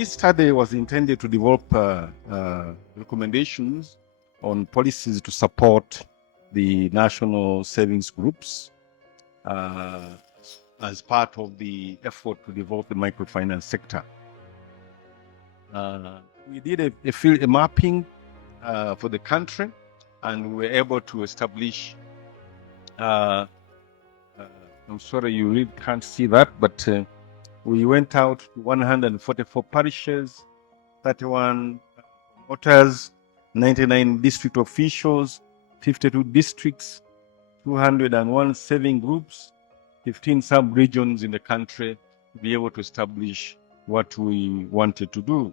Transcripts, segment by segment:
This study was intended to develop recommendations on policies to support the national savings groups as part of the effort to develop the microfinance sector. We did a mapping for the country, and we were able to establish, I'm sorry you really can't see that, but we went out to 144 parishes, 31 promoters, 99 district officials, 52 districts, 201 saving groups, 15 sub-regions in the country to be able to establish what we wanted to do.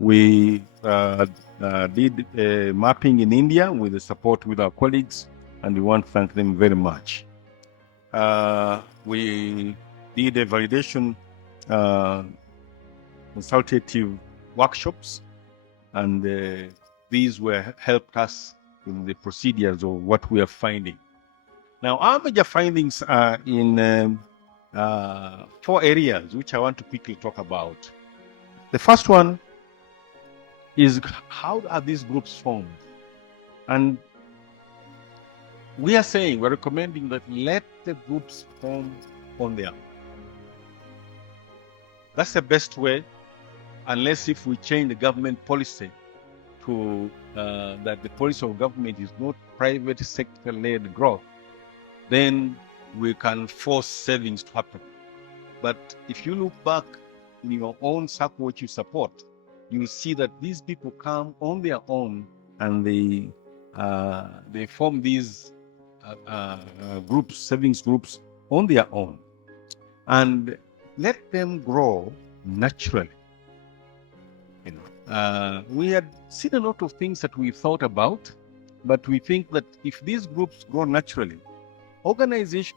We did a mapping in India with the support with our colleagues, and we want to thank them very much. We did a validation consultative workshops, and these helped us in the procedures of what we are finding. Now, our major findings are in 4 areas, which I want to quickly talk about. The first one is, how are these groups formed? And we're recommending that let the groups form on their own. That's the best way, unless if we change the government policy to that the policy of government is not private sector-led growth, then we can force savings to happen. But if you look back in your own SACCO which you support, you'll see that these people come on their own, and they form these groups, savings groups, on their own, and let them grow naturally. We had seen a lot of things that we thought about, but we think that if these groups grow naturally,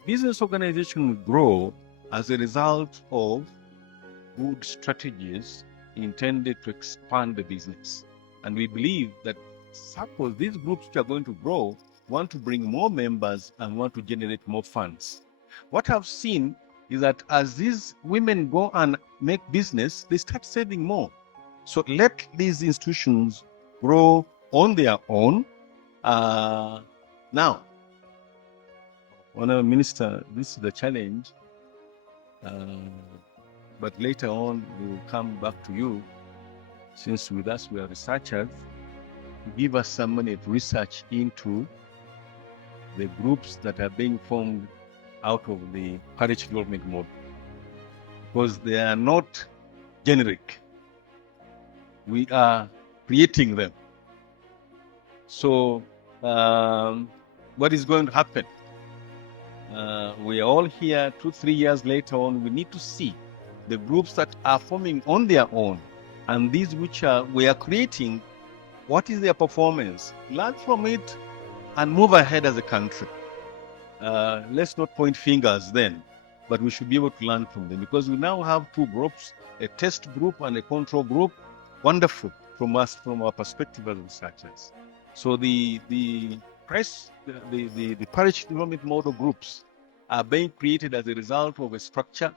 business organization will grow as a result of good strategies intended to expand the business. And we believe that SACCOs, these groups which are going to grow, want to bring more members and want to generate more funds. What I've seen is that as these women go and make business, they start saving more. So let these institutions grow on their own. Now, Honourable Minister, this is the challenge, but later on we will come back to you, since with us we are researchers, to give us some money to research into the groups that are being formed out of the parish development model, because they are not generic. We are creating them. So what is going to happen? We are all here 2-3 years later on. We need to see the groups that are forming on their own, and these which we are creating, what is their performance? Learn from it and move ahead as a country. Let's not point fingers then, but we should be able to learn from them, because we now have 2 groups, a test group and a control group. Wonderful from our perspective as researchers. So the parish development model groups are being created as a result of a structure,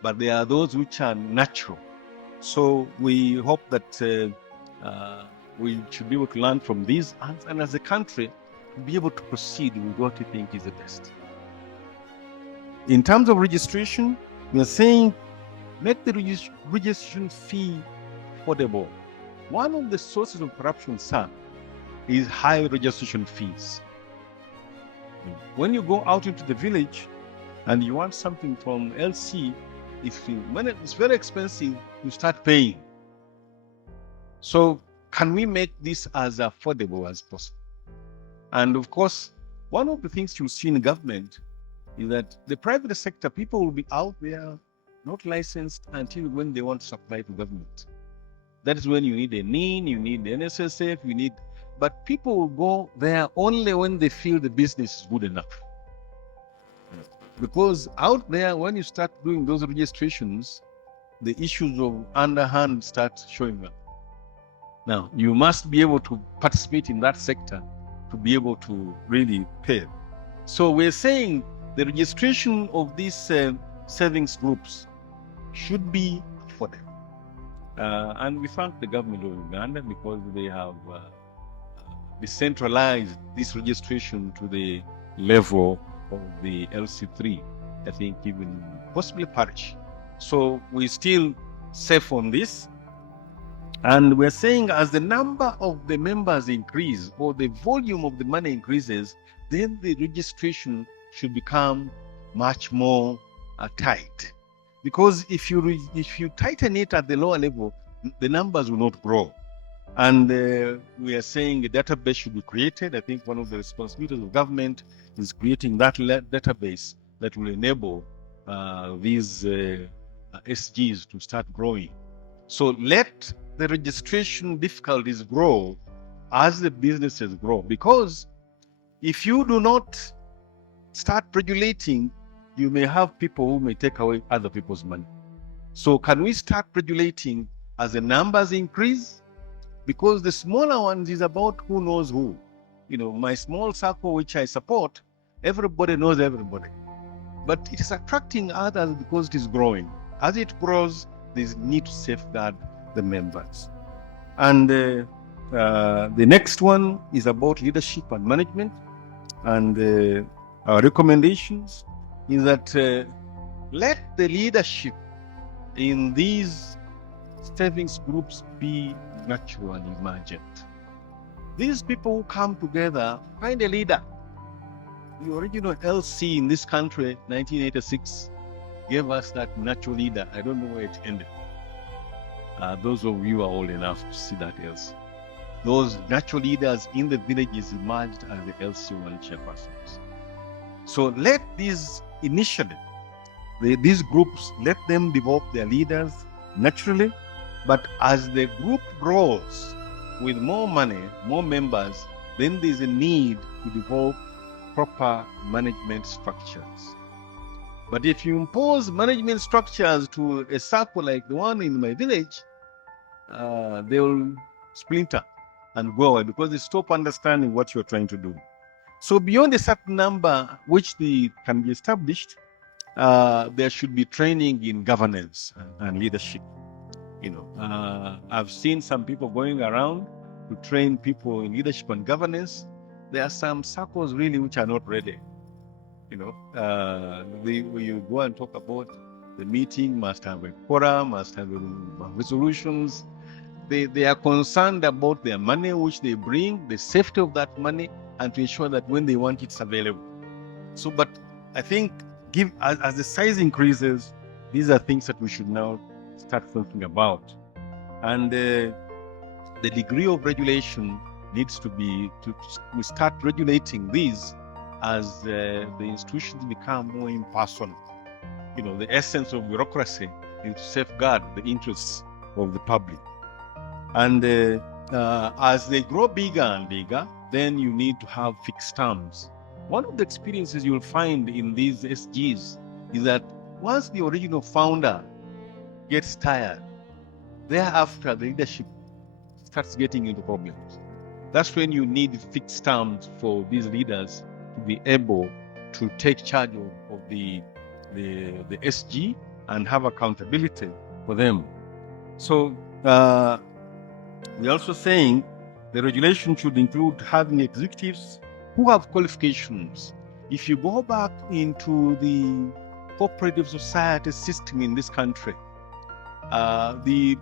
but there are those which are natural. So we hope that we should be able to learn from these, and as a country, be able to proceed with what we think is the best. In terms of registration, we are saying make the registration fee affordable. One of the sources of corruption, sir, is high registration fees. When you go out into the village and you want something from LC, when it's very expensive, you start paying. So can we make this as affordable as possible? And of course, one of the things you see in government is that the private sector, people will be out there not licensed until when they want to supply to government. That is when you need a NIN, you need the NSSF, but people will go there only when they feel the business is good enough. Because out there, when you start doing those registrations, the issues of underhand start showing up. Now, you must be able to participate in that sector to be able to really pay. So we're saying the registration of these savings groups should be affordable. And we thank the government of Uganda because they have decentralized this registration to the level of the LC3, I think even possibly parish. So we're still safe on this. And we're saying as the number of the members increase or the volume of the money increases, then the registration should become much more tight. Because if you tighten it at the lower level, the numbers will not grow. And we are saying a database should be created. I think one of the responsibilities of government is creating that database that will enable these SGs to start growing. So let the registration difficulties grow as the businesses grow. Because if you do not start regulating, you may have people who may take away other people's money. So can we start regulating as the numbers increase? Because the smaller ones is about who knows who. You know, my small circle which I support, everybody knows everybody. But it is attracting others because it is growing. As it grows, there's need to safeguard the members. And the next one is about leadership and management. And our recommendations is that let the leadership in these savings groups be natural and emergent. These people who come together, find a leader. The original LC in this country, 1986, gave us that natural leader. I don't know where it ended. Those of you are old enough to see that LC. Those natural leaders in the villages emerged as the LC1 chairpersons. So let these initially, these groups, let them develop their leaders naturally. But as the group grows with more money, more members, then there's a need to develop proper management structures. But if you impose management structures to a circle like the one in my village, they will splinter and go away because they stop understanding what you're trying to do. So beyond a certain number which can be established, there should be training in governance and leadership. You know, I've seen some people going around to train people in leadership and governance. There are some circles really which are not ready. You know, you go and talk about the meeting must have a quorum, must have resolutions. They are concerned about their money which they bring, the safety of that money, and to ensure that when they want it's available. So, but I think as the size increases, these are things that we should now start thinking about. And the degree of regulation needs to be, we start regulating these as the institutions become more impersonal. You know, the essence of bureaucracy is to safeguard the interests of the public. And as they grow bigger and bigger, then you need to have fixed terms. One of the experiences you'll find in these SGs is that once the original founder gets tired, thereafter the leadership starts getting into problems. That's when you need fixed terms for these leaders to be able to take charge of the SG and have accountability for them. So we're also saying the regulation should include having executives who have qualifications. If you go back into the cooperative society system in this country, the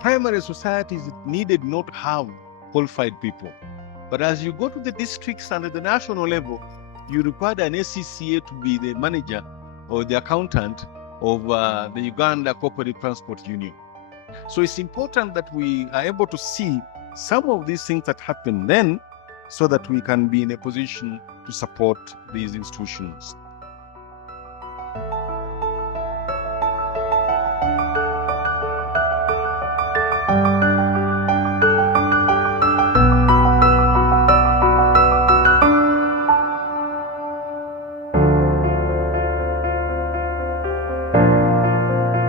primary societies needed not have qualified people. But as you go to the districts and at the national level, you require an SCCA to be the manager or the accountant of the Uganda Cooperative Transport Union. So it's important that we are able to see some of these things that happen then so that we can be in a position to support these institutions.